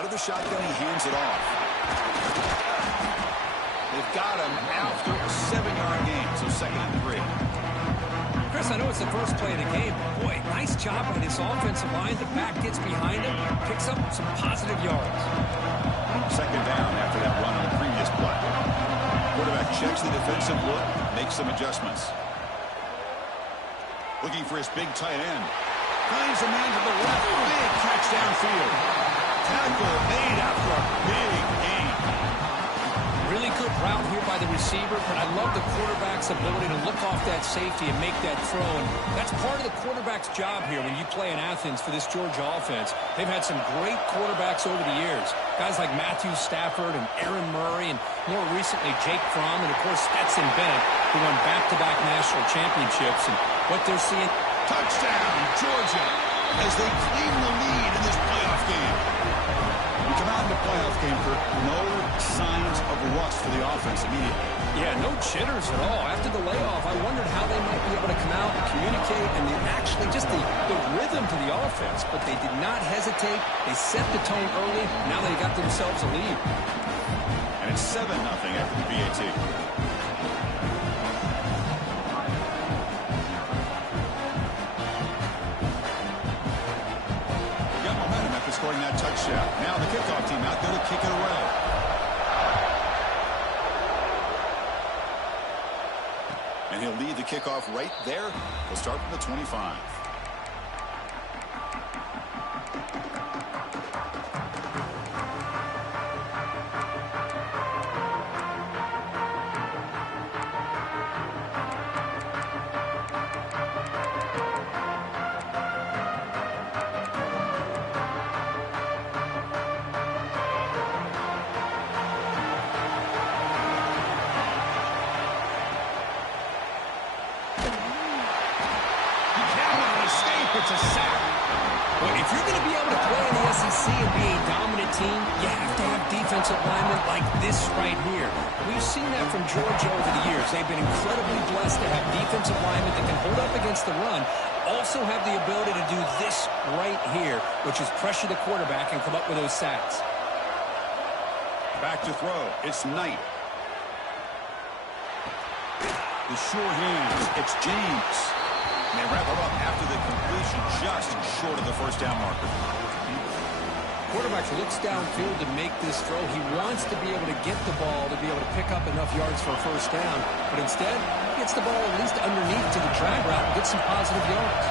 Out of the shotgun, he hands it off. They've got him after a 7-yard gain, so 2nd and 3. Chris, I know it's the first play of the game. Boy, nice job by this offensive line. The back gets behind him, picks up some positive yards. 2nd down after that run on the previous play. Quarterback checks the defensive look, makes some adjustments. Looking for his big tight end. Finds a man to the left. Big catch downfield. Tackle made after a big gain. Really good route here by the receiver, but I love the quarterback's ability to look off that safety and make that throw. And that's part of the quarterback's job here when you play in Athens for this Georgia offense. They've had some great quarterbacks over the years. Guys like Matthew Stafford and Aaron Murray, and more recently Jake Fromm, and of course Stetson Bennett, who won back-to-back national championships. And what they're seeing... Touchdown, Georgia, as they claim the lead in this playoff game. We come out in the playoff game for no signs of rust for the offense immediately. Yeah, no jitters at all. After the layoff, I wondered how they might be able to come out and communicate and actually just the rhythm to the offense. But they did not hesitate. They set the tone early. Now they got themselves a lead. And it's 7-0 after the BAT. Scoring that touchdown. Now the kickoff team out there to kick it away. And he'll lead the kickoff right there. He'll start from the 25. It's a sack. Well, if you're going to be able to play in the SEC and be a dominant team, you have to have defensive linemen like this right here. We've seen that from Georgia over the years. They've been incredibly blessed to have defensive linemen that can hold up against the run, also have the ability to do this right here, which is pressure the quarterback and come up with those sacks. Back to throw. It's Knight. The sure hands. It's James. And they wrap it up after the completion, just short of the first down marker. Quarterback looks downfield to make this throw. He wants to be able to get the ball to be able to pick up enough yards for a first down. But instead, he gets the ball at least underneath to the drag route and gets some positive yards.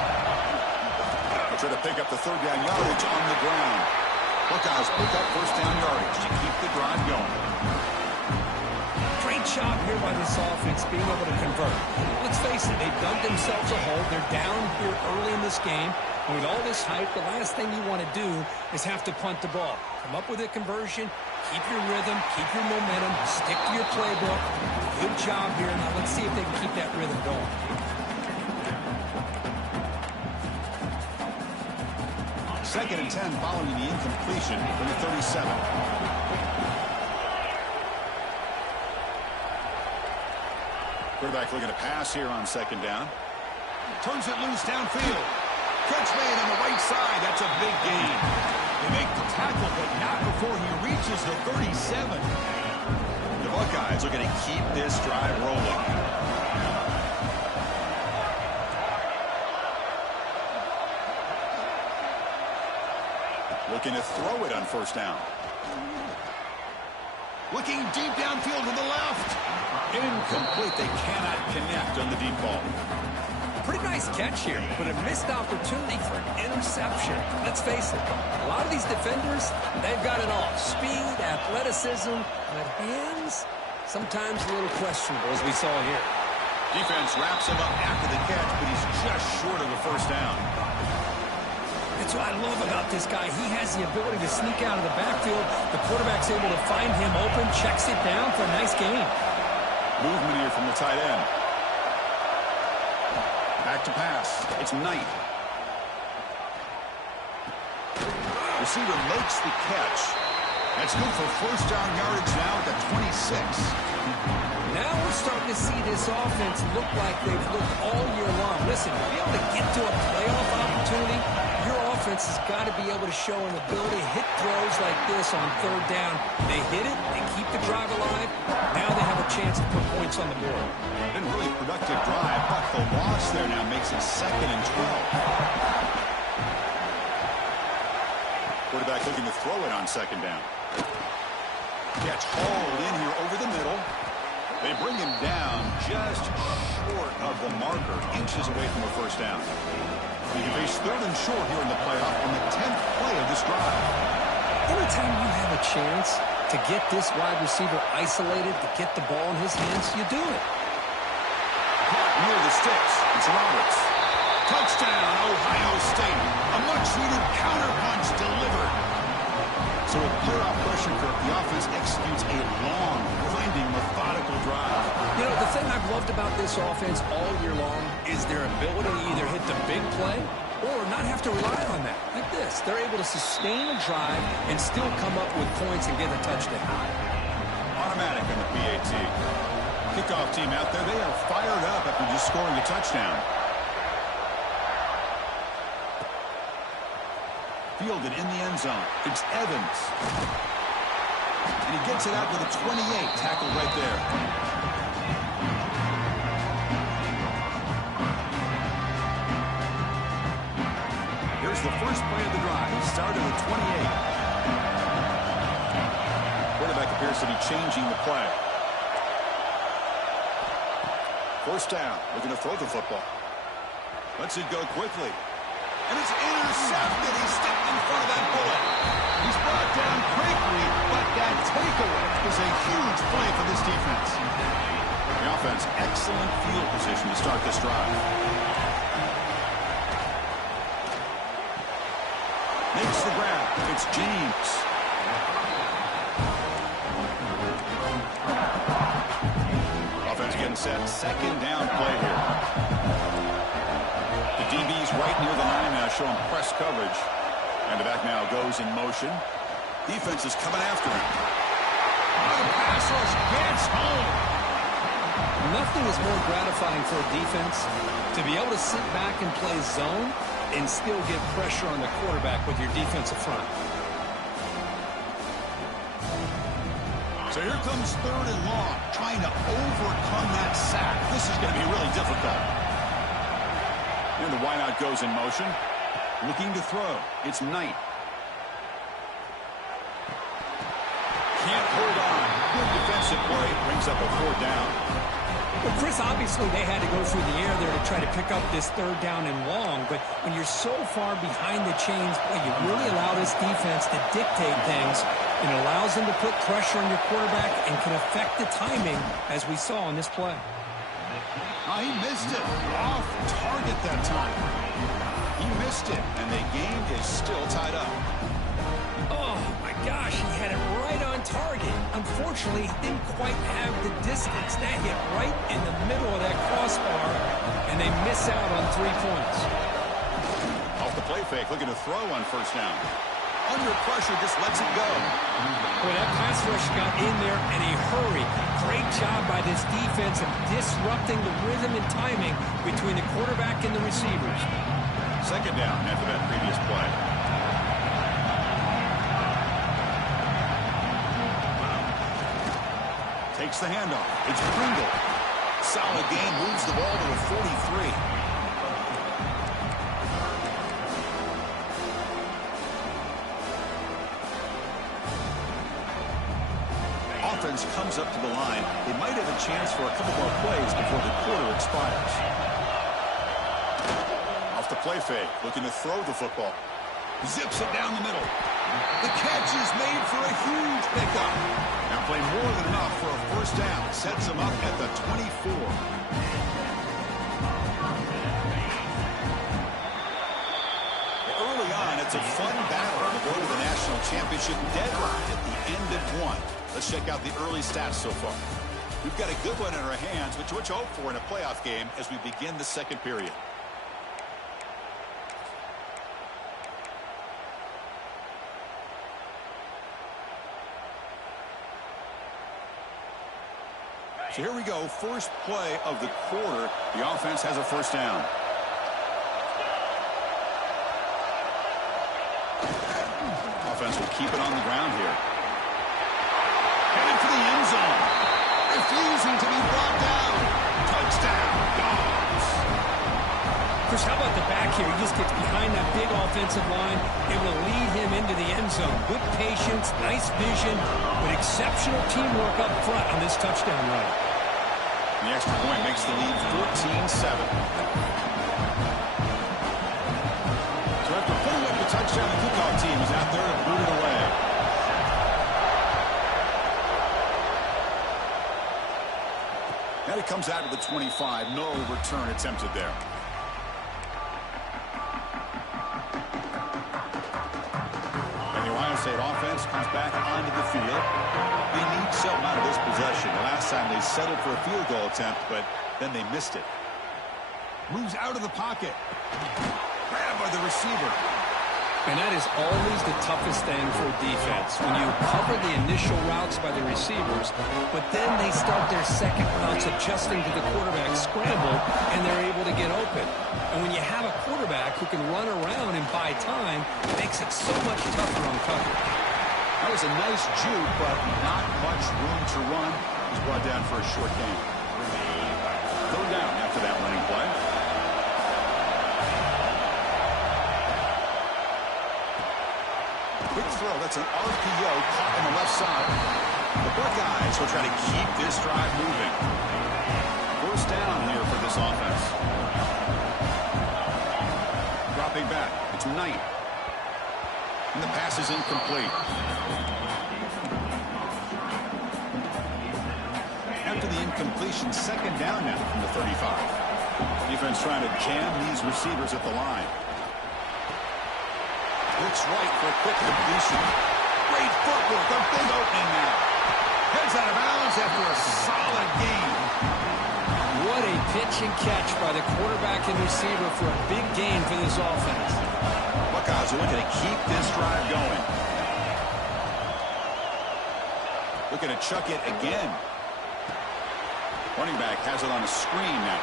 Try to pick up the third down yardage on the ground. Buckeyes pick up first down yardage to keep the drive going. Great job here by this offense being able to convert. Let's face it, they've dug themselves a hole. They're down here early in this game. And with all this hype, the last thing you want to do is have to punt the ball. Come up with a conversion, keep your rhythm, keep your momentum, stick to your playbook. Good job here. Now let's see if they can keep that rhythm going. On 2nd and 10 following the incompletion from the 37. Quarterback looking to pass here on 2nd down. Turns it loose downfield. Catch made on the right side. That's a big gain. They make the tackle, but not before he reaches the 37. The Buckeyes are going to keep this drive rolling. Looking to throw it on first down. Looking deep downfield to the left. Incomplete. They cannot connect on the deep ball. Pretty nice catch here, but a missed opportunity for an interception. Let's face it, a lot of these defenders, they've got it all. Speed, athleticism, but hands, sometimes a little questionable, as we saw here. Defense wraps him up after the catch, but he's just short of the first down. That's what I love about this guy. He has the ability to sneak out of the backfield. The quarterback's able to find him open, checks it down for a nice gain. Movement here from the tight end. Back to pass. It's Knight. Receiver makes the catch. That's good for first down yardage now at the 26. Now we're starting to see this offense look like they've looked all year long. Listen, to be able to get to a playoff opportunity, your offense defense has got to be able to show an ability to hit throws like this on third down. They hit it, they keep the drive alive. Now they have a chance to put points on the board. Been a really productive drive, but the loss there now makes it 2nd and 12. Quarterback looking to throw it on 2nd down. Gets hauled in here over the middle. They bring him down just short of the marker, inches away from a first down. He can face 3rd and short here in the playoff on the 10th play of this drive. Anytime you have a chance to get this wide receiver isolated, to get the ball in his hands, you do it. Caught near the sticks. It's Roberts. Touchdown, Ohio State. A much-needed counterpunch delivered. So with playoff pressure curve, the offense executes a long, grinding, methodical drive. You know, the thing I've loved about this offense all year long is their ability to either hit the big play or not have to rely on that. Like this, they're able to sustain a drive and still come up with points and get a touchdown. Automatic on the PAT. Kickoff team out there, they are fired up after just scoring a touchdown. Fielded in the end zone. It's Evans. And he gets it out with a 28. Tackled right there. Here's the first play of the drive. Start at the 28. Quarterback appears to be changing the play. First down. Looking to throw the football. Lets it go quickly. And it's intercepted. He's stepped in front of that bullet. He's brought down quickly, but that takeaway is a huge play for this defense. The offense, excellent field position to start this drive. Makes the grab. It's James. Offense getting set. 2nd down play here. DB's right near the line now, showing press coverage. And the back now goes in motion. Defense is coming after him. The pass rush gets home. Nothing is more gratifying for a defense to be able to sit back and play zone and still get pressure on the quarterback with your defensive front. So here comes 3rd and long, trying to overcome that sack. This is going to be really difficult. And the wideout goes in motion. Looking to throw. It's Knight. Can't hold on. Good defensive play. Brings up a 4th down. Well, Chris, obviously they had to go through the air there to try to pick up this 3rd down and long. But when you're so far behind the chains, boy, you really allow this defense to dictate things. It allows them to put pressure on your quarterback and can affect the timing, as we saw on this play. Oh, he missed it. Off target that time. He missed it, and the game is still tied up. Oh, my gosh, he had it right on target. Unfortunately, he didn't quite have the distance. That hit right in the middle of that crossbar, and they miss out on 3 points. Off the play fake, looking to throw on first down. Under pressure, just lets it go. Boy, that pass rush got in there in a hurry. Great job by this defense of disrupting the rhythm and timing between the quarterback and the receivers. 2nd down after that previous play. Takes the handoff. It's Pringle. Solid game, moves the ball to a 43. Offense comes up to the line. They might have a chance for a couple more plays before the quarter expires. Off the play fake, looking to throw the football. Zips it down the middle. The catch is made for a huge pickup. Now play more than enough for a first down. Sets him up at the 24. Early on, it's a fun battle to go to the national championship deadline at the end of 1. Let's check out the early stats so far. We've got a good one in our hands, which we hope for in a playoff game as we begin the 2nd period. So here we go, first play of the quarter. The offense has a first down. Offense will keep it on the ground here. Headed for the end zone. Refusing to be brought down. Touchdown, Dogs. Chris, how about the back here? He just gets behind that big offensive line, able to lead him into the end zone. Good patience, nice vision, but exceptional teamwork up front on this touchdown run. The extra point makes the lead 14-7. So after putting up the touchdown, the kickoff team is out there to boot it away. And it comes out to the 25. No return attempted there. And the Ohio State offense comes back onto the field. They need something out of this possession. The last time they settled for a field goal attempt, but then they missed it. Moves out of the pocket. Grabbed by the receiver. And that is always the toughest thing for a defense, when you cover the initial routes by the receivers, but then they start their second routes adjusting to the quarterback's scramble, and they're able to get open. And when you have a quarterback who can run around and buy time, it makes it so much tougher on coverage. That was a nice juke, but not much room to run. He's brought down for a short gain. Third down after that running play. Quick throw. That's an RPO caught on the left side. The Buckeyes will try to keep this drive moving. First down here for this offense. Dropping back. It's Knight. And the pass is incomplete. After the incompletion, second down now from the 35. Defense trying to jam these receivers at the line. Looks right for a quick completion. Great footwork, a big opening now. Heads out of bounds after a solid gain. What a pitch and catch by the quarterback and receiver for a big gain for this offense. Buckeyes are looking to keep this drive going. Looking to chuck it again. Running back has it on a screen now.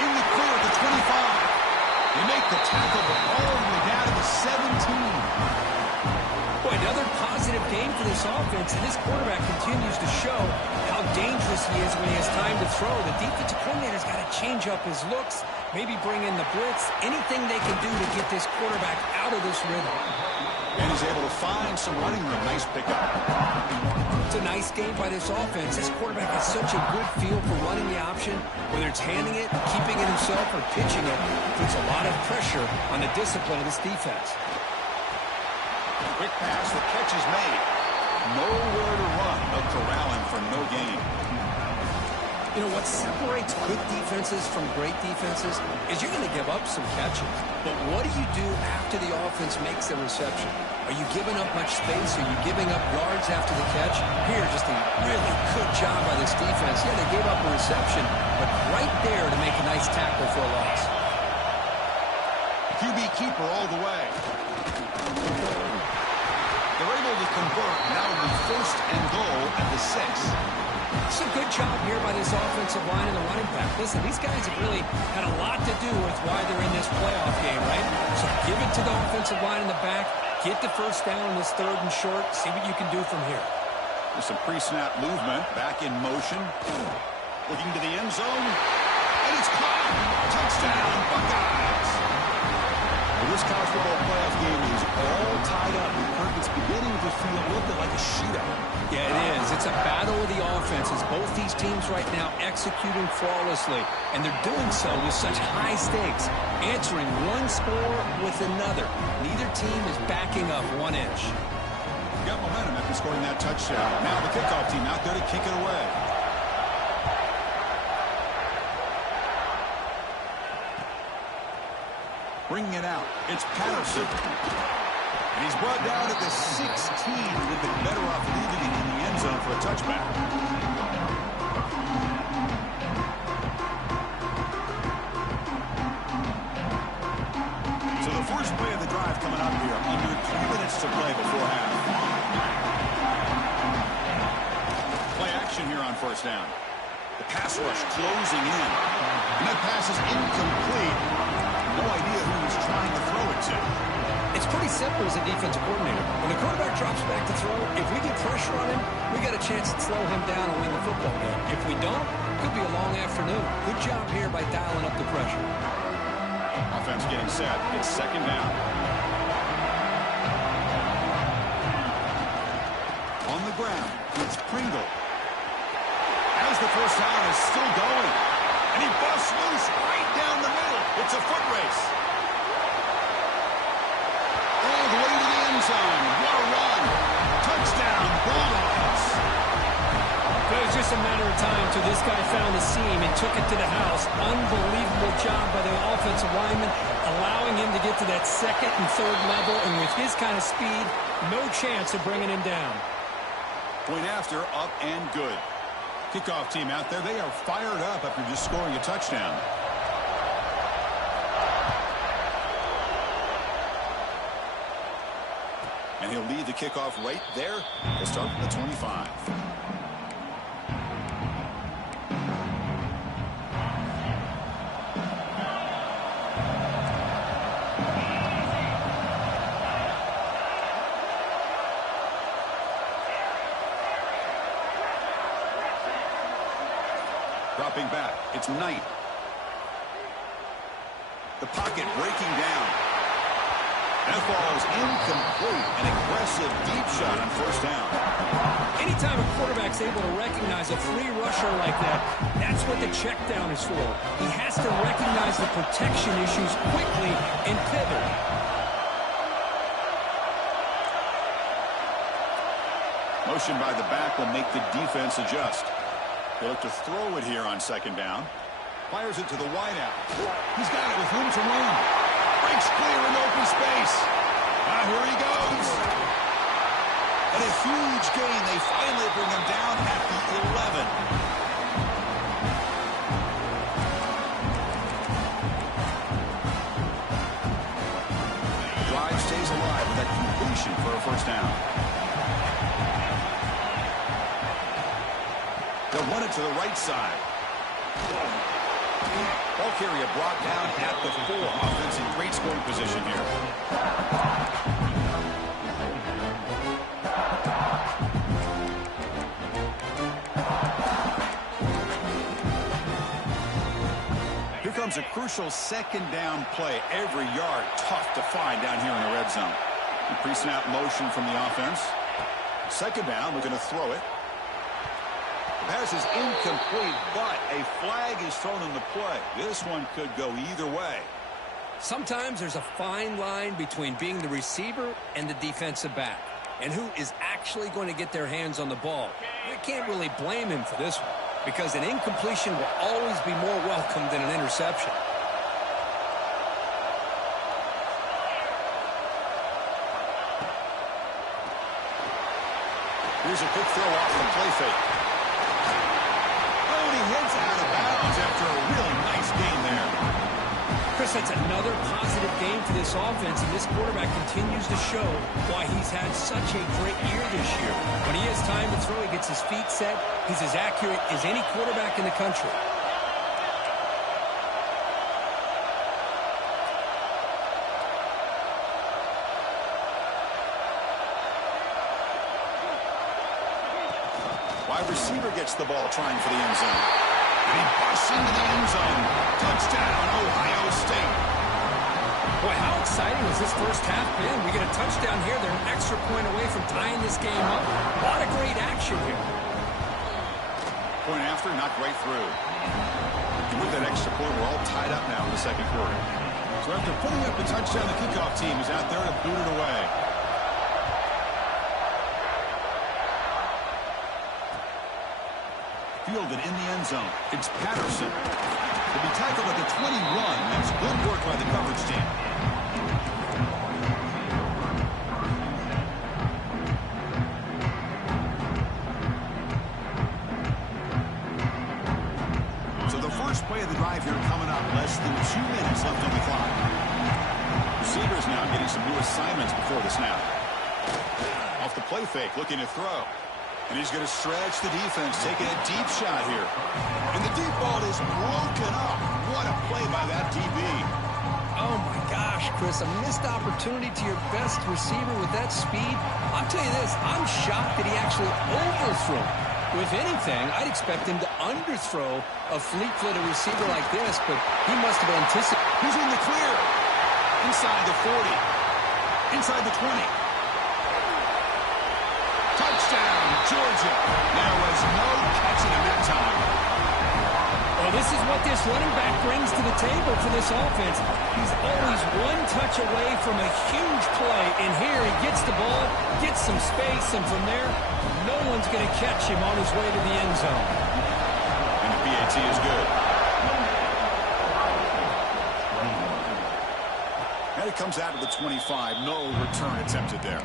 In the clear at the 25. They make the tackle, but all the way down to the 17. Boy, another positive game for this offense, and this quarterback continues to show how dangerous he is when he has time to throw. The defensive coordinator's got to change up his looks, maybe bring in the blitz, anything they can do to get this quarterback out of this rhythm. And he's able to find some running room. Nice pickup. It's a nice game by this offense. This quarterback has such a good feel for running the option. Whether it's handing it, keeping it himself, or pitching it, puts a lot of pressure on the discipline of this defense. Quick pass, the catch is made. Nowhere to run, but corralling for no gain. You know, what separates good defenses from great defenses is you're going to give up some catches. But what do you do after the offense makes the reception? Are you giving up much space? Are you giving up yards after the catch? Here, just a really good job by this defense. Yeah, they gave up a reception, but right there to make a nice tackle for a loss. QB keeper all the way. They're able to convert. Now it'll be first and goal at the 6. It's a good job here by this offensive line and the running back. Listen, these guys have really had a lot to do with why they're in this playoff game, right? So give it to the offensive line in the back. Get the first down on this third and short. See what you can do from here. There's some pre-snap movement. Back in motion. Looking to the end zone. And it's caught. Touchdown, Buckeyes. Well, this college football playoff game is all tied up. It's beginning to feel a little bit like a shootout. Yeah, it is. It's a battle of the offenses. Both these teams right now executing flawlessly, and they're doing so with such high stakes, answering one score with another. Neither team is backing up 1 inch. Got momentum after scoring that touchdown. Now the kickoff team out there to kick it away. Bringing it out. It's Patterson. And he's brought down at the 16. With the better off leaving it in the end zone for a touchback. So the first play of the drive coming up here. Under 3 minutes to play before half. Play action here on first down. The pass rush closing in. And that pass is incomplete. No idea who he's trying to throw it to. It's pretty simple as a defensive coordinator. When the quarterback drops back to throw, if we get pressure on him, we got a chance to slow him down and win the football game. If we don't, it could be a long afternoon. Good job here by dialing up the pressure. Offense getting set. It's second down. On the ground, it's Pringle. As the first down is still going. And he busts loose right down the middle. It's a foot race. All the way to the end zone. What a run. Touchdown, Bulldogs. It was just a matter of time till this guy found the seam and took it to the house. Unbelievable job by the offensive lineman, allowing him to get to that second and third level. And with his kind of speed, no chance of bringing him down. Point after, up and good. Kickoff team out there, they are fired up after just scoring a touchdown. And he'll lead the kickoff right there. He'll start from the 25. Dropping back, it's Knight. The pocket breaking down. That ball is incomplete. An aggressive deep shot on first down. Anytime a quarterback's able to recognize a free rusher like that, that's what the check down is for. He has to recognize the protection issues quickly and pivot. Motion by the back will make the defense adjust. He'll look to throw it here on second down. Fires it to the wideout. He's got it with room to run. Breaks clear in open space. Here he goes. And a huge gain. They finally bring him down at the 11. Drive stays alive with that completion for a first down. They'll run it to the right side. Ball carrier brought down at the 4. Offense in great scoring position here. Here comes a crucial second down play. Every yard tough to find down here in the red zone. Pre-snap motion from the offense. Second down, we're going to throw it. Pass is incomplete, but a flag is thrown in the play. This one could go either way. Sometimes there's a fine line between being the receiver and the defensive back, and who is actually going to get their hands on the ball. We can't really blame him for this one, because an incompletion will always be more welcome than an interception. Here's a quick throw off the play fake. He heads out of bounds after a really nice game there. Chris, that's another positive game for this offense, and this quarterback continues to show why he's had such a great year this year. When he has time to throw, he gets his feet set. He's as accurate as any quarterback in the country. Wide receiver gets the ball trying for the end zone. And he busts into the end zone. Touchdown, Ohio State. Boy, how exciting has this first half been? We get a touchdown here. They're an extra point away from tying this game up. A lot of great action here. Point after, knocked right through. And with that extra point, we're all tied up now in the second quarter. So after putting up the touchdown, the kickoff team is out there to boot it away. Fielded in the end zone. It's Patterson. He'll be tackled at the 21. That's good work by the coverage team. So the first play of the drive here coming up. Less than 2 minutes left on the clock. Receivers now getting some new assignments before the snap. Off the play fake, looking to throw. And he's going to stretch the defense, taking a deep shot here. And the deep ball is broken up. What a play by that DB. Oh, my gosh. gosh, Chris, a missed opportunity to your best receiver with that speed. I'll tell you this, I'm shocked that he actually overthrew. If anything, I'd expect him to underthrow a fleet-footed receiver like this, but he must have anticipated. He's in the clear. Inside the 40. Inside the 20. Touchdown, Georgia. There was no catching him that time. Well, this is what this running back brings to the table for this offense. He's always one touch away from a huge play, and here he gets the ball, gets some space, and from there, no one's going to catch him on his way to the end zone. And the PAT is good. And it comes out of the 25. No return attempted there.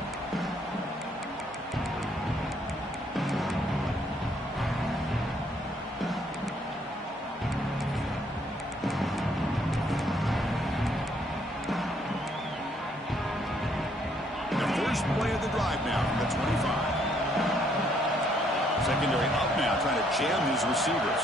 Play of the drive now from the 25. Secondary up now, trying to jam his receivers.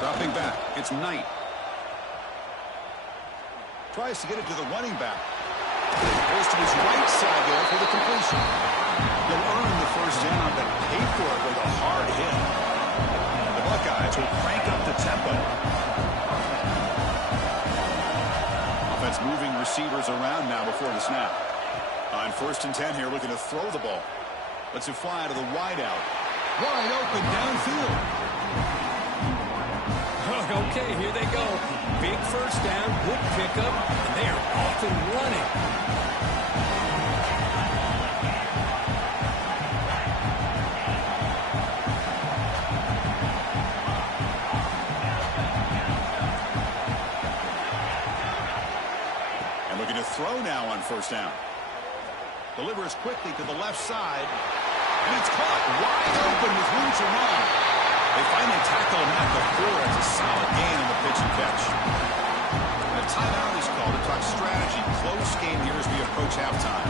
Dropping back, it's Knight. Tries to get it to the running back. Goes to his right side there for the completion. He'll earn the first down, but pay for it with a hard hit. The Buckeyes will crank up the tempo. Offense moving receivers around now before the snap. On 1st and 10 here, looking to throw the ball. Lets it fly to the wide out. Wide open downfield. Okay, here they go. Big first down, good pickup, and they are off and running. And looking to throw now on 1st down. Delivers quickly to the left side, and it's caught wide open with room to run. They finally tackle him at the 4. It's a solid gain on the pitch and catch. And a timeout is called to talk strategy. Close game here as we approach halftime.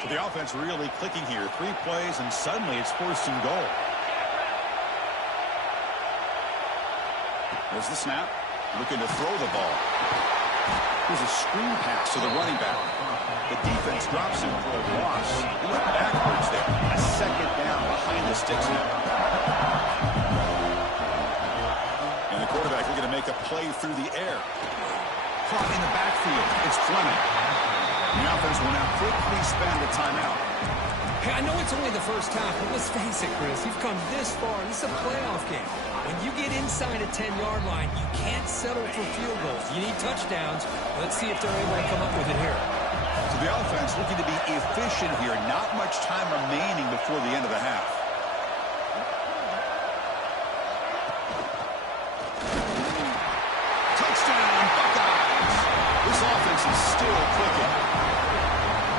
So the offense really clicking here. 3 plays, and suddenly it's 1st and goal. There's the snap. Looking to throw the ball. Here's a screen pass to the running back. The defense drops him for a loss. He went backwards there. A 2nd down behind the sticks now. And the quarterback looking to make a play through the air. Caught in the backfield. It's Fleming. The offense will now quickly spend a timeout. Hey, I know it's only the first half, but let's face it, Chris. You've come this far. This is a playoff game. When you get inside a 10-yard line, you can't settle for field goals. You need touchdowns. Let's see if they're able to come up with it here. So the offense looking to be efficient here. Not much time remaining before the end of the half. Touchdown, Buckeyes! This offense is still clicking.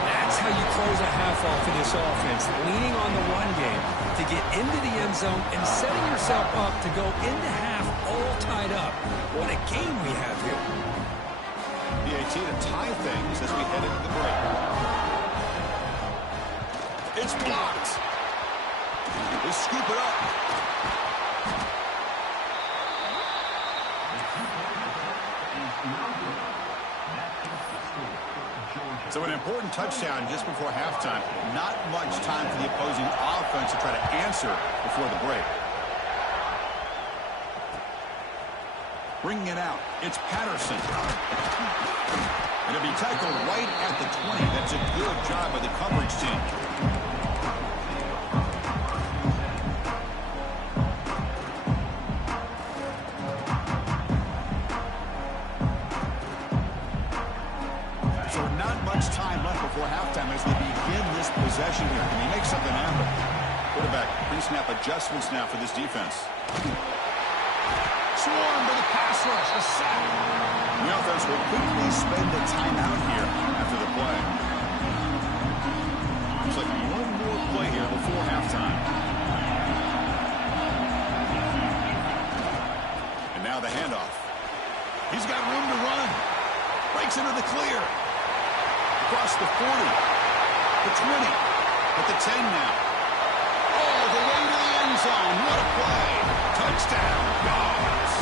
That's how you close a half off of this offense, leaning on the run game to get into the end zone and setting yourself up to go into half all tied up. What a game we have here. PAT to tie things as we head into the break. It's blocked. They scoop it up. So an important touchdown just before halftime. Not much time for the opposing offense to try to answer before the break. Bringing it out, it's Patterson. And it'll be tackled right at the 20. That's a good job by the coverage team. So not much time left before halftime as they begin this possession here. Can he make something happen? Quarterback pre-snap adjustments now for this defense. Swarm to the pass rush, a sack. The offense will quickly spend the timeout here after the play. Looks like one more play here before halftime. And now the handoff. He's got into the clear. Across the 40, the 20, at the 10 now. All the way to the end zone. What a play. Touchdown, Dogs.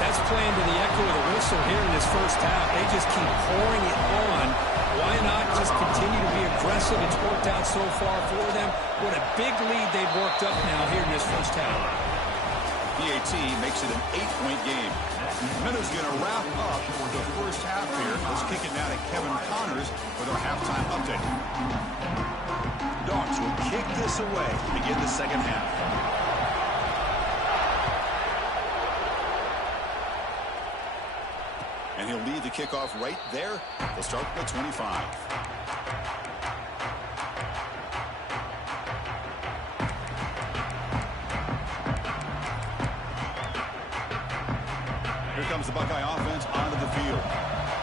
That's playing to the echo of the whistle here in this first half. They just keep pouring it on. Why not just continue to be aggressive? It's worked out so far for them. What a big lead they've worked up now here in this first half. PAT makes it an 8-point game. Minnows going to wrap up the first half here. Let's kick it now to Kevin Connors with our halftime update. Dogs will kick this away to begin the second half. And he'll lead the kickoff right there. They'll start with 25. Here comes the Buckeye offense onto the field.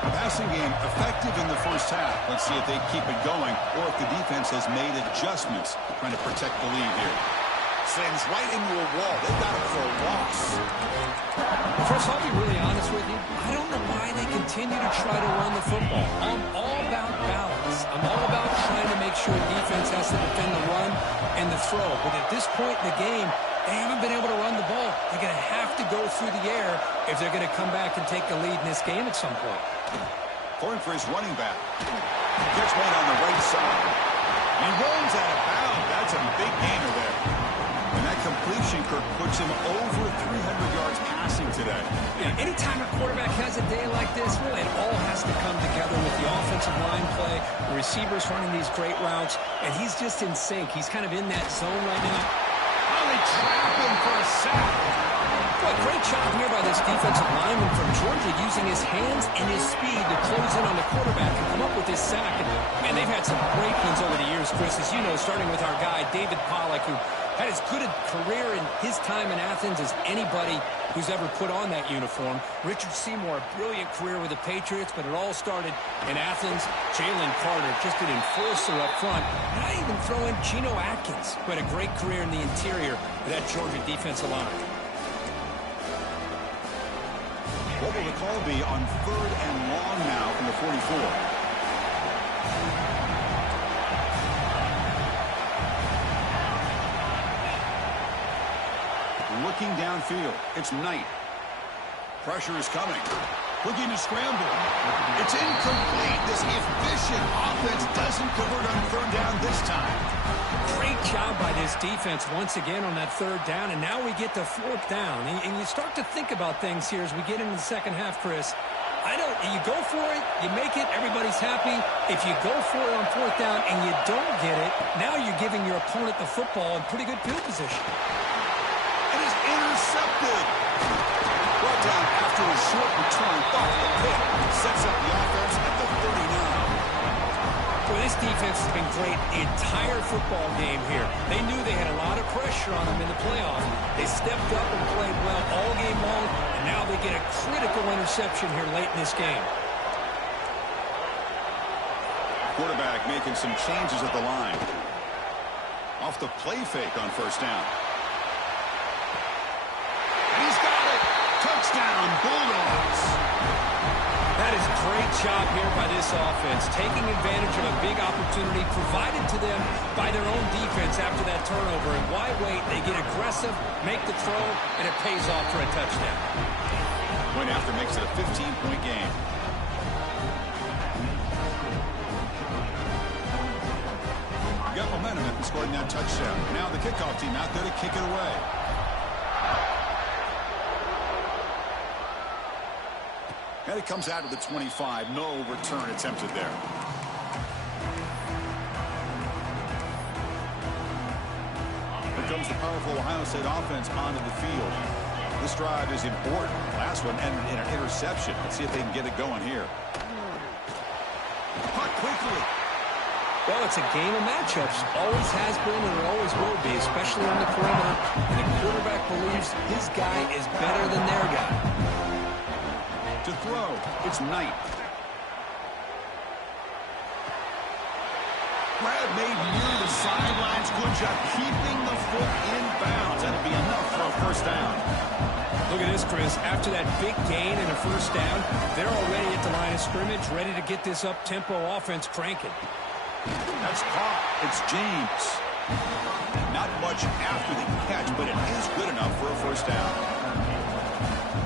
The passing game effective in the first half. Let's see if they keep it going or if the defense has made adjustments trying to protect the lead here. Slams right into a wall. They've got it for a loss. Chris, I'll be really honest with you. I don't know why they continue to try to run the football. I'm all about balance. I'm all about trying to make sure defense has to defend the run and the throw. But at this point in the game, they haven't been able to run the ball. They're going to have to go through the air if they're going to come back and take the lead in this game at some point. Going for his running back. Catch made on the right side. He runs out of bounds. That's a big gainer there. And that completion, Kirk, puts him over 300 yards passing today. Yeah, anytime a quarterback has a day like this, really it all has to come together with the offensive line play, the receivers running these great routes, and he's just in sync. He's kind of in that zone right now. Oh, they trap him for a sack. Boy, great job here by this defensive lineman from Georgia using his hands and his speed to close in on the quarterback and come up with this sack. And they've had some great ones over the years, Chris, as you know, starting with our guy, David Pollack, who had as good a career in his time in Athens as anybody who's ever put on that uniform. Richard Seymour, a brilliant career with the Patriots, but it all started in Athens. Jalen Carter, just an enforcer up front. And I even throw in Geno Atkins, who had a great career in the interior of that Georgia defensive line. What will the call be on 3rd and long now from the 44? Looking downfield. It's Knight. Pressure is coming. Looking to scramble. It's incomplete. This efficient offense doesn't convert on 3rd down this time. Great job by this defense once again on that 3rd down, and now we get to 4th down. And you start to think about things here as we get into the second half, Chris. You go for it, you make it, everybody's happy. If you go for it on 4th down and you don't get it, now you're giving your opponent the football in pretty good field position. It is intercepted. Brought down after a short return. Off the pick. Sets up the offense at the 39. Well, this defense has been great the entire football game here. They knew they had a lot of pressure on them in the playoffs. They stepped up and played well all game long, and now they get a critical interception here late in this game. Quarterback making some changes at the line. Off the play fake on 1st down. And he's got it. Touchdown, Bulldogs. That is a great job here by this offense, taking advantage of a big opportunity provided to them by their own defense after that turnover. And why wait? They get aggressive, make the throw, and it pays off for a touchdown. Point after makes it a 15-point game. Got momentum after scoring that touchdown. Now the kickoff team out there to kick it away. And it comes out of the 25. No return attempted there. Here comes the powerful Ohio State offense onto the field. This drive is important. Last one ended in an interception. Let's see if they can get it going here. Puck quickly. Well, it's a game of matchups. Always has been and it always will be, especially on the perimeter. And the quarterback believes his guy is better than their guy. To throw, it's Knight. Grab made near the sidelines. Good job keeping the foot in bounds. That'll be enough for a first down. Look at this, Chris. After that big gain and a first down, they're already at the line of scrimmage, ready to get this up-tempo offense cranking. That's caught. It's James. Not much after the catch, but it is good enough for a first down.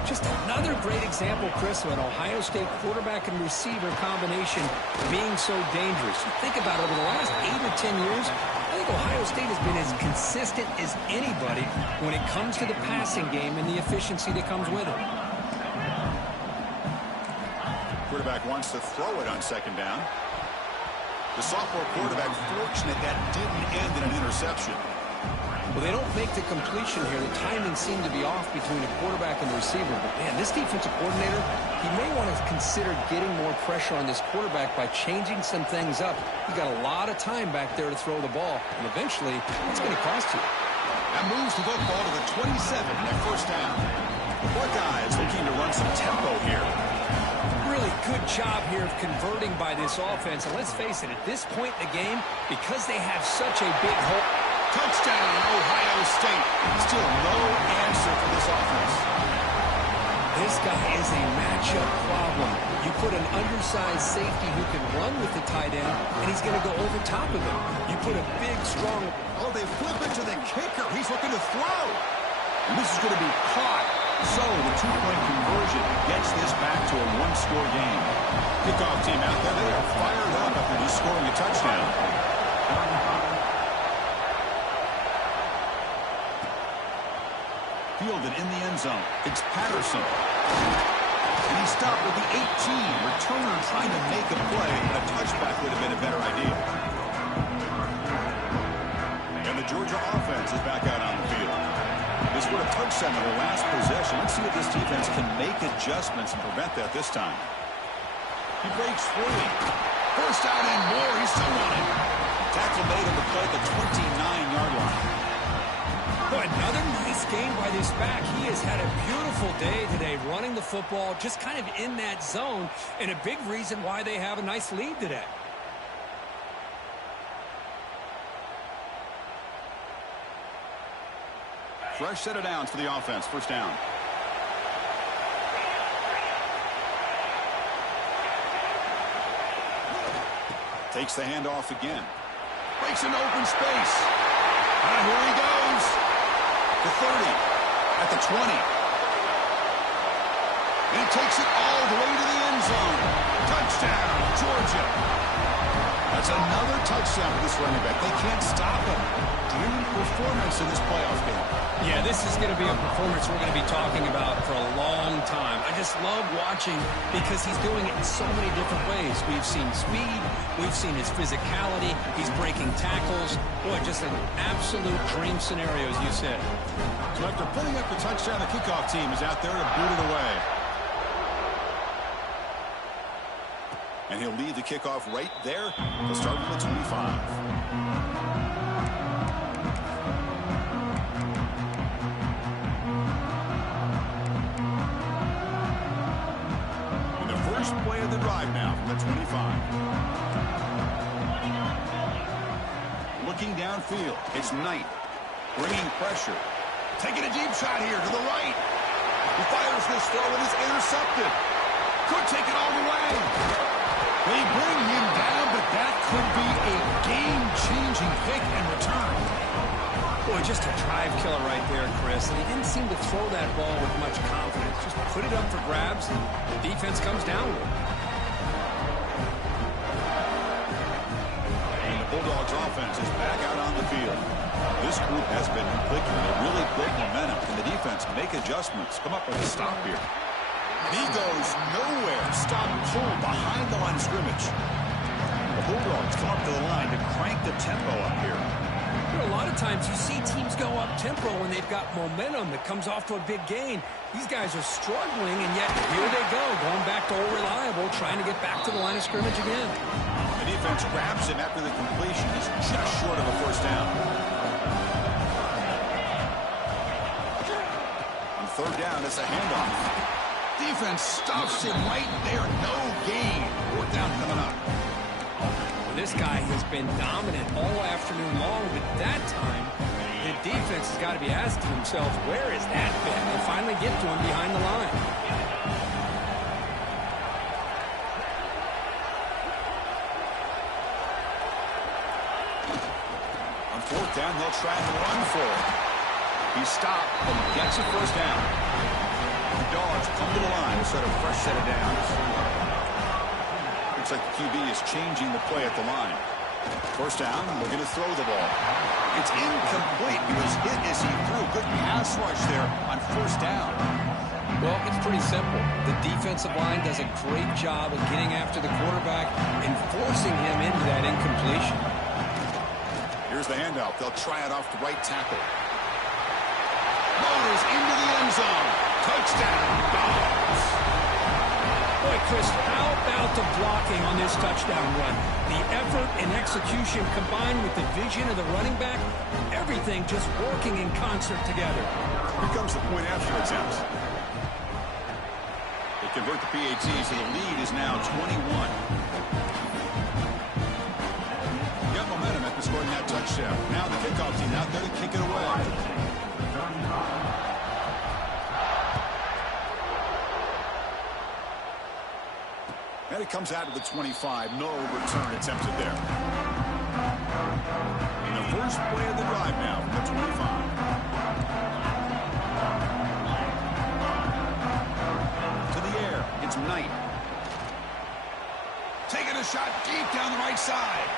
Just another great example, Chris, of an Ohio State quarterback and receiver combination being so dangerous. You think about it, over the last 8 or 10 years, I think Ohio State has been as consistent as anybody when it comes to the passing game and the efficiency that comes with it. Quarterback wants to throw it on second down. The sophomore quarterback fortunate that didn't end in an interception. Well, they don't make the completion here. The timing seemed to be off between the quarterback and the receiver. But, man, this defensive coordinator, he may want to consider getting more pressure on this quarterback by changing some things up. He's got a lot of time back there to throw the ball, and eventually it's going to cost you. That moves the football to the 27 at first down. The Buckeyes looking to run some tempo here. Really good job here of converting by this offense. And let's face it, at this point in the game, because they have such a big hole. Touchdown, Ohio State. Still no answer for this offense. This guy is a matchup problem. You put an undersized safety who can run with the tight end, and he's going to go over top of him. You put a big, strong... Oh, they flip it to the kicker. He's looking to throw. And this is going to be caught. So the two-point conversion gets this back to a one-score game. Kickoff team out there, they are fired up after just scoring a touchdown. Fielded in the end zone. It's Patterson. And he stopped with the 18. Returner trying to make a play. A touchback would have been a better idea. And the Georgia offense is back out on the field. This would have touchdown in the last possession. Let's see if this defense can make adjustments and prevent that this time. He breaks free. First down and more. He's still running. Tackle made on the play at the 29-yard line. Boy, another nice game by this back. He has had a beautiful day today running the football, just kind of in that zone, and a big reason why they have a nice lead today. Fresh set of downs for the offense. First down. Takes the handoff again. Breaks into open space. And here he goes. The 30. At the 20. And he takes it all the way to the end zone. Touchdown, Georgia. That's another touchdown for this running back. They can't stop him. Dream performance in this playoff game. Yeah, this is going to be a performance we're going to be talking about for a long time. I just love watching because he's doing it in so many different ways. We've seen speed. We've seen his physicality. He's breaking tackles. Boy, just an absolute dream scenario, as you said. So after putting up the touchdown, the kickoff team is out there to boot it away. And he'll lead the kickoff right there. He'll start from the 25. Play of the drive now from the 25. Looking downfield, it's Knight bringing pressure, taking a deep shot here to the right. He fires this throw and is intercepted. Could take it all the way. They bring him down, but that could be a game-changing pick and return. Boy, just a drive killer right there, Chris. And he didn't seem to throw that ball with much confidence. Just put it up for grabs, and the defense comes down with it. And the Bulldogs offense is back out on the field. This group has been clicking. They really built momentum. Can the defense make adjustments? Come up with a stop here. And he goes nowhere. Stop pull behind the line of scrimmage. The Bulldogs come up to the line to crank the tempo up here. A lot of times you see teams go up-tempo when they've got momentum that comes off to a big gain. These guys are struggling, and yet here they go, going back to old reliable, trying to get back to the line of scrimmage again. The defense grabs him after the completion. He's just short of a first down. On third down, it's a handoff. Defense stuffs him right there. No gain. Fourth down coming up. This guy has been dominant all afternoon long, but that time the defense has got to be asking themselves, where is that been? They finally get to him behind the line. On fourth down, they'll try and run for it. He stopped and gets a first down. The Dogs come to the line to set a fresh set of downs. Looks like the QB is changing the play at the line. First down, we're going to throw the ball. It's incomplete. He was hit as he threw. Good pass rush there on first down. Well, it's pretty simple. The defensive line does a great job of getting after the quarterback and forcing him into that incompletion. Here's the handoff. They'll try it off the right tackle. Motors into the end zone. Touchdown, Dogs. Boy, Chris, how about the blocking on this touchdown run? The effort and execution combined with the vision of the running back, everything just working in concert together. Here comes the point after attempt. They convert the PAT, so the lead is now 21. Got momentum after scoring that touchdown. Now the kickoff team out there to kick it away. And it comes out to the 25. No return attempted there. And the first play of the drive now from the 25. To the air. It's Knight. Taking a shot deep down the right side.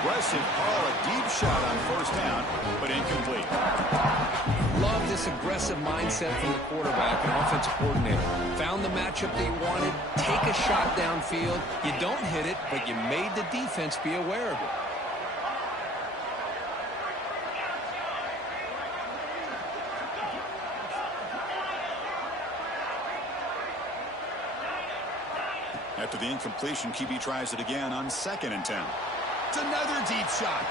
Aggressive call, a deep shot on first down, but incomplete. Love this aggressive mindset from the quarterback and offensive coordinator. Found the matchup that you wanted, take a shot downfield. You don't hit it, but you made the defense be aware of it. After the incompletion, QB tries it again on 2nd and 10. It's another deep shot.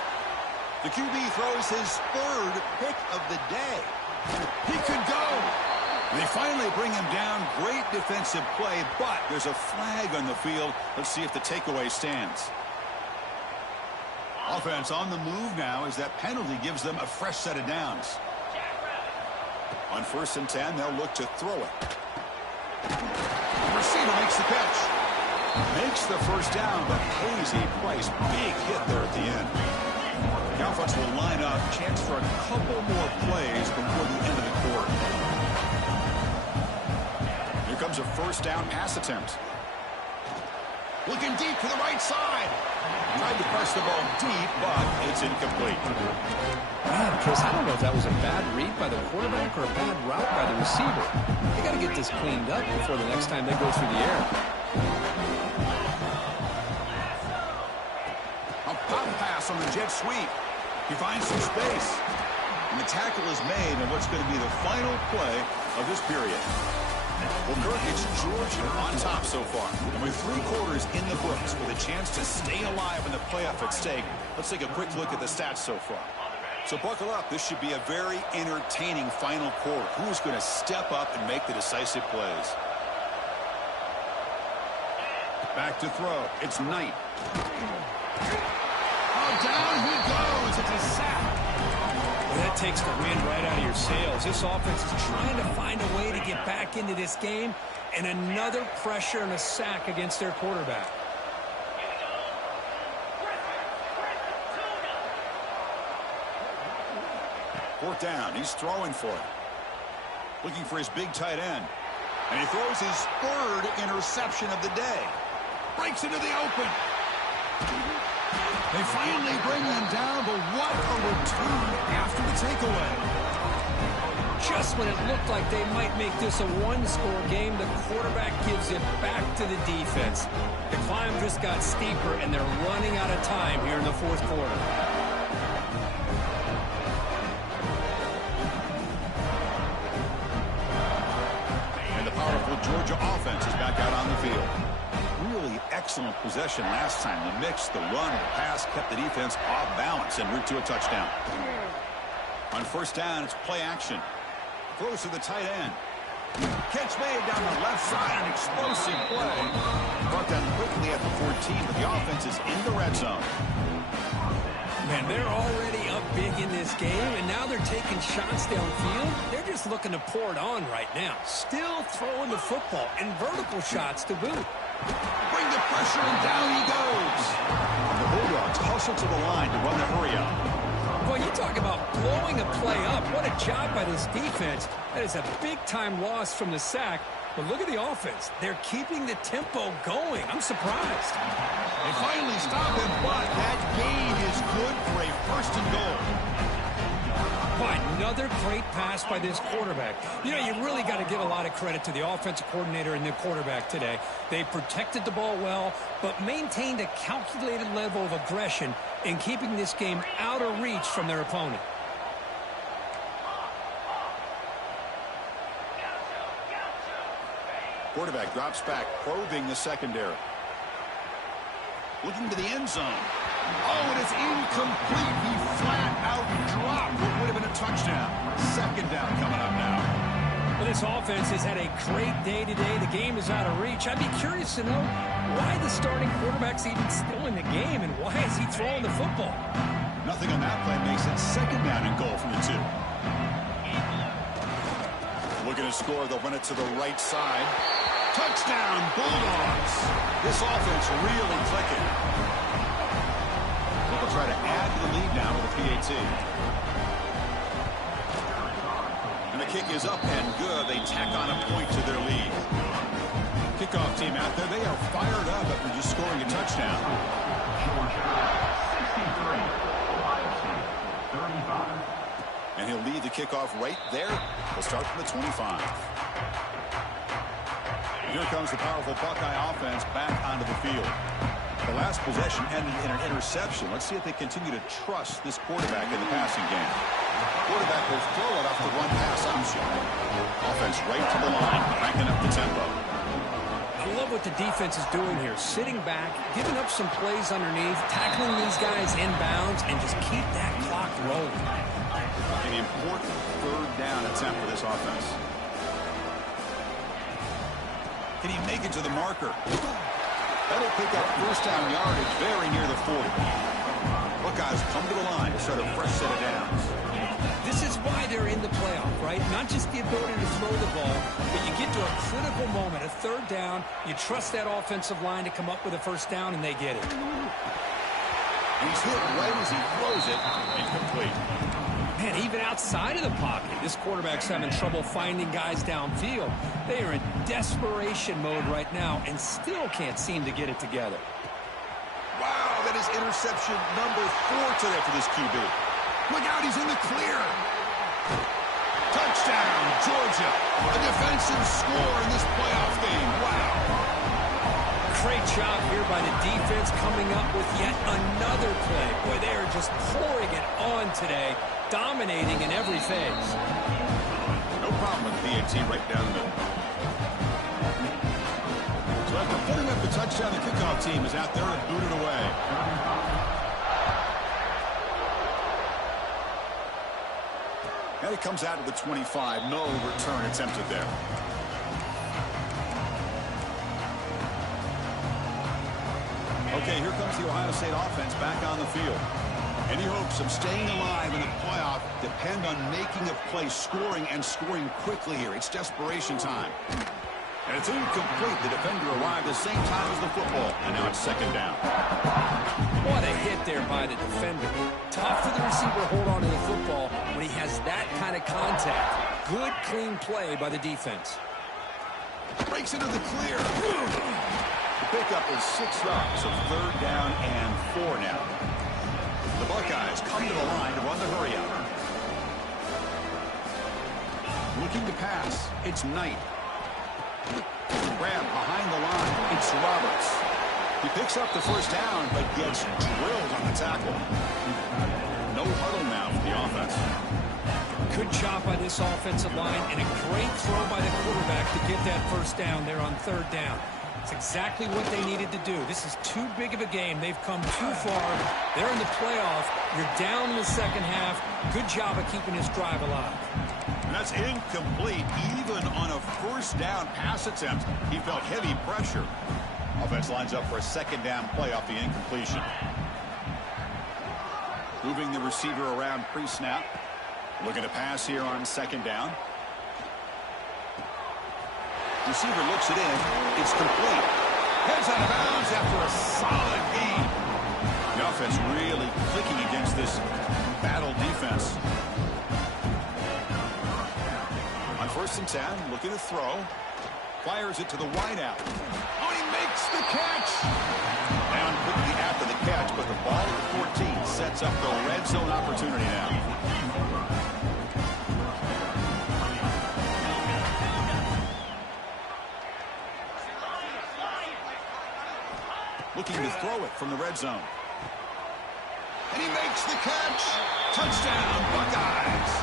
The QB throws his third pick of the day. He could go. They finally bring him down. Great defensive play, but there's a flag on the field. Let's see if the takeaway stands. Offense on the move now as that penalty gives them a fresh set of downs. On 1st and 10, they'll look to throw it. The receiver makes the catch. Makes the first down, but pays a price. Big hit there at the end. The offense will line up. Chance for a couple more plays before the end of the quarter. Here comes a first down pass attempt. Looking deep to the right side. Tried to press the ball deep, but it's incomplete. Man, Chris, I don't know if that was a bad read by the quarterback or a bad route by the receiver. They got to get this cleaned up before the next time they go through the air. A pop pass on the jet sweep. He finds some space. And the tackle is made in what's going to be the final play of this period. Well, Kirk, it's Georgia on top so far. And with 3 quarters in the books with a chance to stay alive in the playoff at stake, let's take a quick look at the stats so far. So buckle up. This should be a very entertaining final quarter. Who is going to step up and make the decisive plays? Back to throw. It's Knight. Oh, down he goes. It's a sack. Well, that takes the wind right out of your sails. This offense is trying to find a way to get back into this game, and another pressure and a sack against their quarterback. Fourth down. He's throwing for it. Looking for his big tight end. And he throws his 3rd interception of the day. Breaks into the open. They finally bring him down, but what a return after the takeaway. Just when it looked like they might make this a one-score game, the quarterback gives it back to the defense. The climb just got steeper, and they're running out of time here in the 4th quarter. And the powerful Georgia offense is back out on the field. Really excellent possession last time. The mix, the run, the pass kept the defense off balance en route to a touchdown. On first down, it's play action. Throws to the tight end. Catch made down the left side, an explosive play. Brought down quickly at the 14, but the offense is in the red zone. Man, they're already up big in this game, and now they're taking shots downfield. They're just looking to pour it on right now. Still throwing the football and vertical shots to boot. Bring the pressure, and down he goes. The Bulldogs hustle to the line to run the hurry up. Well, you talk about blowing a play up. What a job by this defense. That is a big-time loss from the sack. But look at the offense. They're keeping the tempo going. I'm surprised. They finally stop him, but that gain is good for a first and goal. Boy, another great pass by this quarterback. You know, you really got to give a lot of credit to the offensive coordinator and the quarterback today. They protected the ball well, but maintained a calculated level of aggression in keeping this game out of reach from their opponent. Quarterback drops back, probing the secondary. Looking to the end zone. Oh, and it's incomplete. He flat out dropped what would have been a touchdown. Second down coming up now. Well, this offense has had a great day today. The game is out of reach. I'd be curious to know why the starting quarterback's even still in the game, and why is he throwing the football? Nothing on that play makes it second down and goal from the 2. Looking to score, they'll run it to the right side. Touchdown, Bulldogs. This offense really clicking. They'll try to add to the lead now with a PAT. And the kick is up and good. They tack on a point to their lead. Kickoff team out there. They are fired up after just scoring a touchdown. And he'll lead the kickoff right there. We'll start from the 25. Here comes the powerful Buckeye offense back onto the field. The last possession ended in an interception. Let's see if they continue to trust this quarterback in the passing game. Quarterback will throw it off the one-pass option. Offense right to the line, cranking up the tempo. I love what the defense is doing here. Sitting back, giving up some plays underneath, tackling these guys inbounds, and just keep that clock rolling. An important third down attempt for this offense. Can he make it to the marker? That'll pick up first down yardage very near the 40. Buckeyes come to the line to start a fresh set of downs. This is why they're in the playoff, right? Not just the ability to throw the ball, but you get to a critical moment, a third down, you trust that offensive line to come up with a first down, and they get it. He's hit right as he throws it. Incomplete. Man, even outside of the pocket, this quarterback's having trouble finding guys downfield. They are in desperation mode right now and still can't seem to get it together. Wow, that is interception number 4 today for this QB. Look out, he's in the clear. Touchdown, Georgia. A defensive score in this playoff game. Wow. Great job here by the defense coming up with yet another play. Boy, they are just pouring it on today, dominating in every phase. No problem with the PAT right down the middle. So after putting up the touchdown, the kickoff team is out there and booted away. And it comes out to the 25. No return attempted there. Okay, here comes the Ohio State offense back on the field. Any hopes of staying alive in the playoff depend on making a play, scoring, and scoring quickly here. It's desperation time. And it's incomplete. The defender arrived the same time as the football, and now it's second down. What a hit there by the defender. Tough for the receiver to hold on to the football when he has that kind of contact. Good, clean play by the defense. Breaks into the clear. The pickup is 6 yards, so third down and 4 now. The Buckeyes come to the line to run the hurry up. Looking to pass. It's Knight. Grab behind the line. It's Roberts. He picks up the first down, but gets drilled on the tackle. No huddle now for the offense. Good job by this offensive line, and a great throw by the quarterback to get that first down there on third down. It's exactly what they needed to do. This is too big of a game. They've come too far. They're in the playoff. You're down in the second half. Good job of keeping this drive alive. And that's incomplete. Even on a first down pass attempt, he felt heavy pressure. Offense lines up for a second down play off the incompletion. Moving the receiver around pre-snap. Looking to pass here on second down. Receiver looks it in. It's complete. Heads out of bounds after a solid gain. The offense really clicking against this battle defense. On 1st and 10, looking to throw. Fires it to the wideout. Oh, he makes the catch. Down quickly after the catch, but the ball at the 14 sets up the red zone opportunity now. Looking to throw it from the red zone. And he makes the catch. Touchdown, Buckeyes.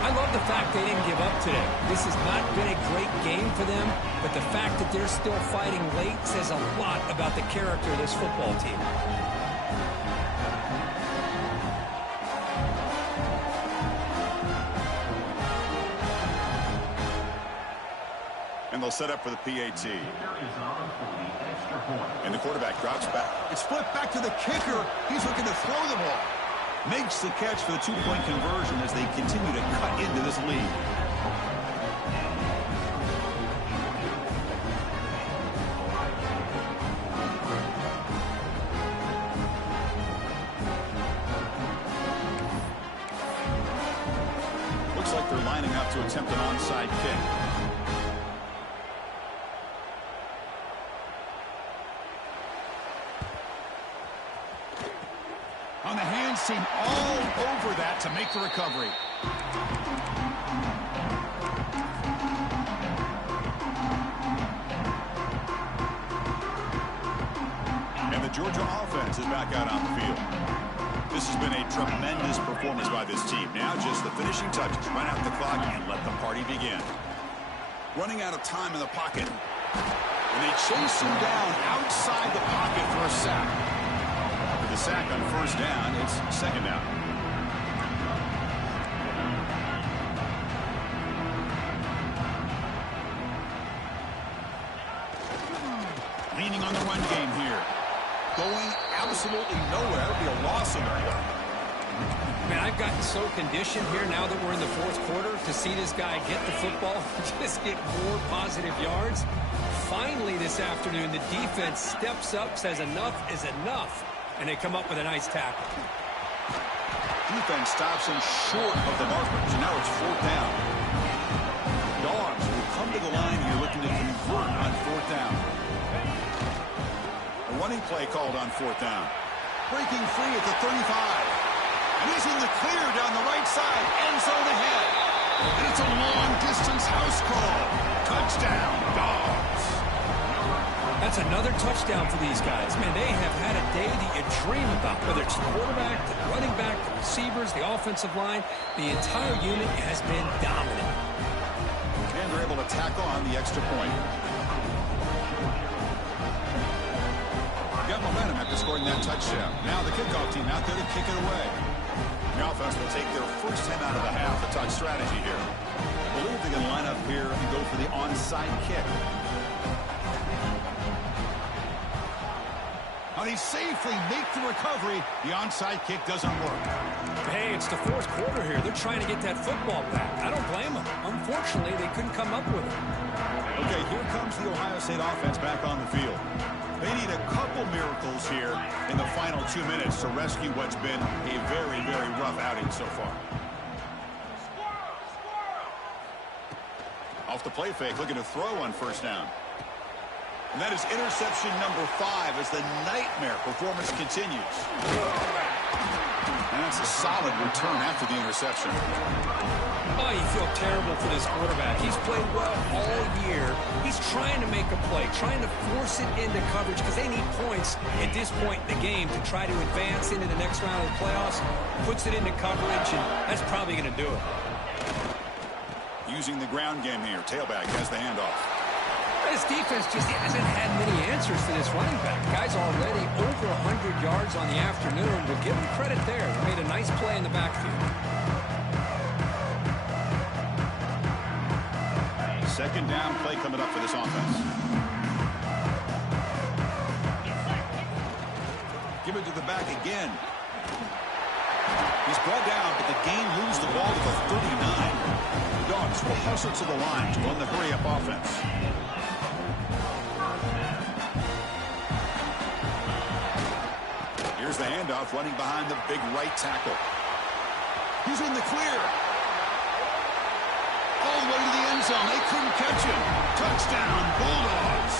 I love the fact they didn't give up today. This has not been a great game for them, but the fact that they're still fighting late says a lot about the character of this football team. And they'll set up for the PAT. And the quarterback drops back. It's flipped back to the kicker. He's looking to throw the ball. Makes the catch for the 2-point conversion as they continue to cut into this lead. Looks like they're lining up to attempt an onside kick. On the hands team all over that to make the recovery. And the Georgia offense is back out on the field. This has been a tremendous performance by this team. Now just the finishing touches. Run out the clock and let the party begin. Running out of time in the pocket. And they chase him down outside the pocket for a sack. The sack on 1st down. It's 2nd down. Leaning on the run game here. Going absolutely nowhere. It would be a loss of the play. Man, I've gotten so conditioned here now that we're in the 4th quarter to see this guy get the football, just get more positive yards. Finally this afternoon, the defense steps up, says enough is enough. And they come up with a nice tackle. Defense stops him short of the markers. And now it's 4th down. Dogs will come to the line here looking to convert on 4th down. A running play called on 4th down. Breaking free at the 35. And he's in the clear down the right side. End zone ahead. And it's a long-distance house call. Touchdown, Dogs. That's another touchdown for these guys. Man, they have had a day that you dream about, whether it's the quarterback, the running back, the receivers, the offensive line. The entire unit has been dominant. And they're able to tack on the extra point. Got momentum after scoring that touchdown. Now the kickoff team out there to kick it away. The offense will take their first 10 out of the half. A touch strategy here. I believe they can line up here and go for the onside kick. How they safely make the recovery. The onside kick doesn't work. Hey, it's the 4th quarter here. They're trying to get that football back. I don't blame them. Unfortunately, they couldn't come up with it. Okay, here comes the Ohio State offense back on the field. They need a couple miracles here in the final 2 minutes to rescue what's been a very, very rough outing so far. Off the play fake, looking to throw on 1st down. And that is interception number 5 as the nightmare performance continues. And that's a solid return after the interception. Oh, you feel terrible for this quarterback. He's played well all year. He's trying to make a play, trying to force it into coverage because they need points at this point in the game to try to advance into the next round of the playoffs. Puts it into coverage, and that's probably going to do it. Using the ground game here. Tailback has the handoff. This defense just hasn't had many answers for this running back. Guys already over 100 yards on the afternoon. We'll give them credit there. They made a nice play in the backfield. 2nd down play coming up for this offense. Give it to the back again. He's brought down, but the game moves the ball to the 39. The Dogs will hustle to the line to run the hurry-up offense. Here's the handoff, running behind the big right tackle. He's in the clear. All the way to the end zone. They couldn't catch him. Touchdown, Bulldogs.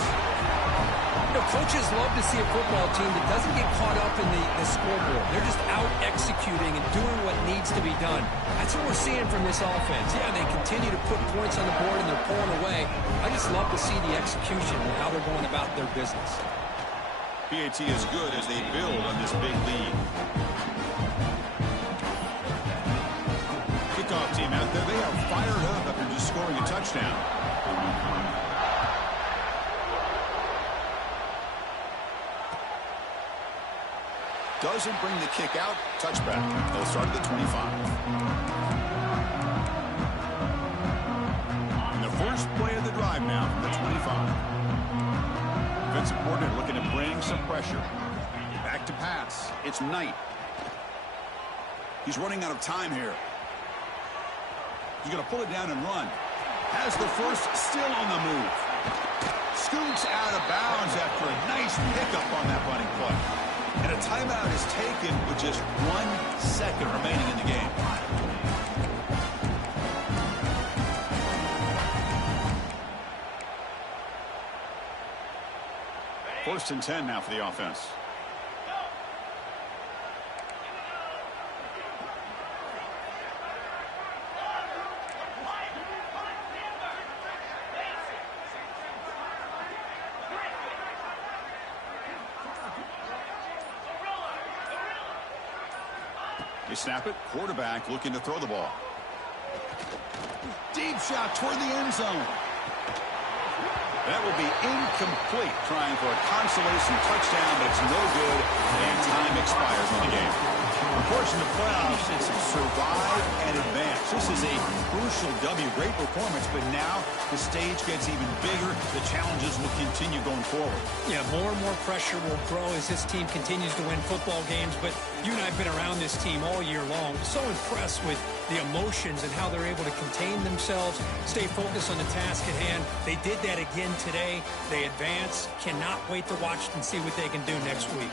You know, coaches love to see a football team that doesn't get caught up in the scoreboard. They're just out executing and doing what needs to be done. That's what we're seeing from this offense. Yeah, they continue to put points on the board and they're pulling away. I just love to see the execution and how they're going about their business. PAT is good as they build on this big lead. Kickoff team out there. They are fired up after just scoring a touchdown. Doesn't bring the kick out. Touchback. They'll start at the 25. And the first play of the drive now from the 25. Defensive coordinator looking to bring some pressure. Back to pass. It's Knight. He's running out of time here. He's going to pull it down and run. Has the first, still on the move. Scoots out of bounds after a nice pickup on that running play. And a timeout is taken with just 1 second remaining in the game. First and 10 now for the offense. They snap it. Quarterback looking to throw the ball. Deep shot toward the end zone. That will be incomplete, trying for a consolation touchdown, but it's no good, and time expires in the game. Of course, in the playoffs, it's survive and advance. This is a crucial W. Great performance, but now the stage gets even bigger. The challenges will continue going forward. Yeah, more and more pressure will grow as this team continues to win football games, but you and I have been around this team all year long. So impressed with the emotions and how they're able to contain themselves, stay focused on the task at hand. They did that again today. They advance. Cannot wait to watch and see what they can do next week.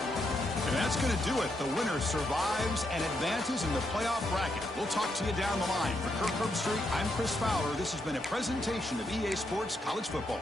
And that's going to do it. The winner survives and advances in the playoff bracket. We'll talk to you down the line. For Kirk Herbstreit, I'm Chris Fowler. This has been a presentation of EA Sports College Football.